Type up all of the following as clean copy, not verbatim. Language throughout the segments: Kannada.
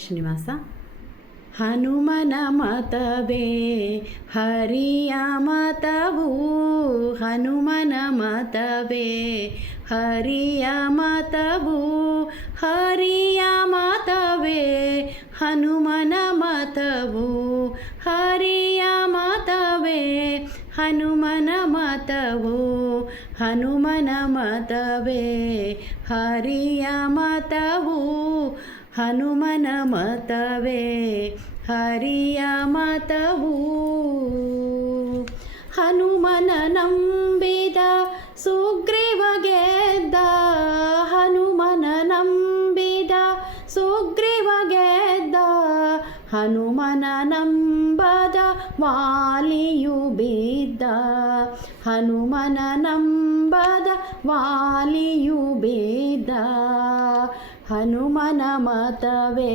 ಶ್ರೀನಿವಾಸ. ಹನುಮನ ಮತವೇ ಹರಿಯ ಮತವು, ಹನುಮನ ಮತವೇ ಹರಿಯ ಮತವು, ಹರಿಯ ಮತವೇ ಹನುಮನ ಮತವು, ಹರಿಯ ಮತವೇ ಹನುಮನ ಮತವು, ಹನುಮನ ಮತವೇ ಹರಿಯ ಮತವು, ಹನುಮನ ಮತವೇ ಹರಿಯ ಮತವು. ಹನುಮನ ನಂಬಿದ ಸುಗ್ರೀವ ಗೆದ್ದ, ಹನುಮನ ನಂಬಿದ ಸುಗ್ರೀವ ಗೆದ್ದ, ಹನುಮನ ನಂಬದ ವಾಲಿಯು ಬಿದ್ದ, ಹನುಮನ ನಂಬದ ವಾಲಿಯು ಬಿದ್ದ. ಹನುಮನ ಮತವೇ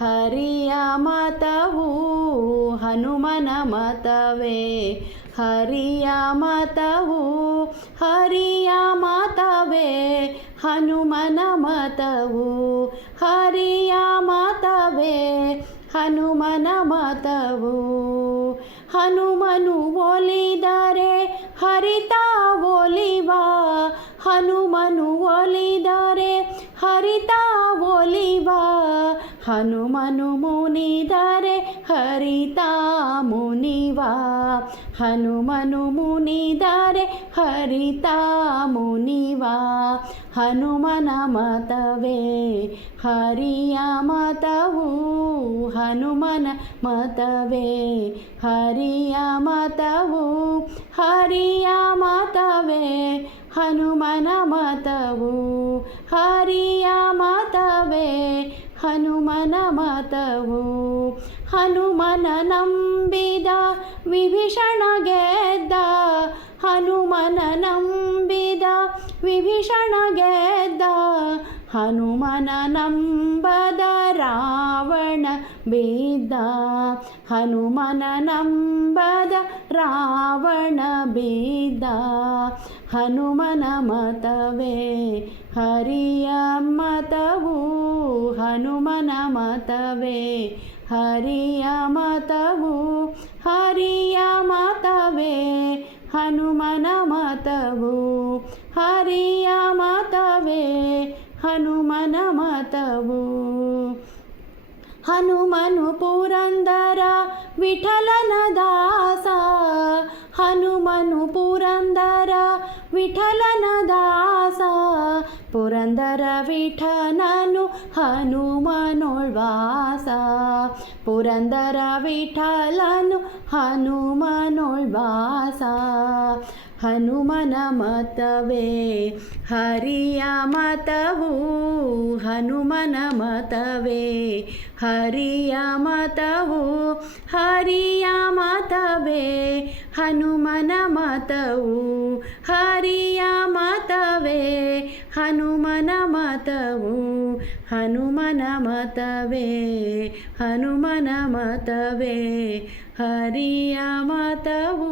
ಹರಿಯ ಮತವು, ಹನುಮನ ಮತವೇ ಹರಿಯ ಮತವು, ಹರಿಯ ಮತವೇ ಹನುಮನ ಮತವು, ಹರಿಯ ಮತವೇ ಹನುಮನ ಮತವು. ಹನುಮನು ಒಲಿದರೆ ಹರಿತ ಒಲಿವ, ಹನುಮನು ಒಲಿದರೆ ಹರಿತ ಒಲಿವ, ಹನುಮನು ಮುನಿದರೆ ಹರಿತ ಮುನಿವ, ಹನುಮನು ಮುನಿದರೆ ಹರಿತ ಮುನಿವ. ಹನುಮನ ಮತವೇ ಹರಿಯ ಮತವು, ಹನುಮನ ಮತವೇ ಹರಿಯ ಮತವು, ಹರಿಯ ಮತವೇ ಹನುಮನ ಮತವು, ಹರಿಯ ಮತವೇ ಹನುಮನ ಮತವು. ಹನುಮನ ನಂಬಿದ ವಿಭೀಷಣ ಗೆದ್ದ, ಹನುಮನ ನಂಬಿದ ವಿಭೀಷಣ ಗೆದ್ದ, ಹನುಮನ ನಂಬದ ರಾವಣ ಬಿದ್ದ, ಹನುಮನ ನಂಬದ ರಾವಣ ಬಿದ್ದ. ಹನುಮನ ಮತವೇ ಹರಿಯ ಮತವು, ಹನುಮನ ಮತವೇ ಹರಿಯ ಮತವು, ಹರಿಯ ಮತವೇ ಹನುಮನ ಮತವು, ಹರಿಯ ಮತವೇ ಹನುಮನ ಮತವು. ಹನುಮನು ಪುರಂದರ ವಿಠಲನ ದಾಸ, ಹನುಮನು ಪುರಂದರ ವಿಠಲನ ದಾಸ, ಪುರಂದರ ವಿಠಲನು ಹನುಮನೊಳ್ವಾಸ, ಪುರಂದರ ವಿಠಲನು ಹನುಮನೊಳ್ವಾಸ. ಹನುಮನ ಮತವೇ ಹರಿಯ ಮತವು, ಹನುಮನ ಮತವೇ ಹರಿಯ ಮತವು, ಹರಿಯ ಮತವೇ ಹನುಮನ ಮತವು, ಹರಿಯ ಮತವೇ ಹನುಮನ ಮತವು, ಹನುಮನ ಮತವೇ ಹನುಮನ ಮತವೇ ಹರಿಯ ಮತವು.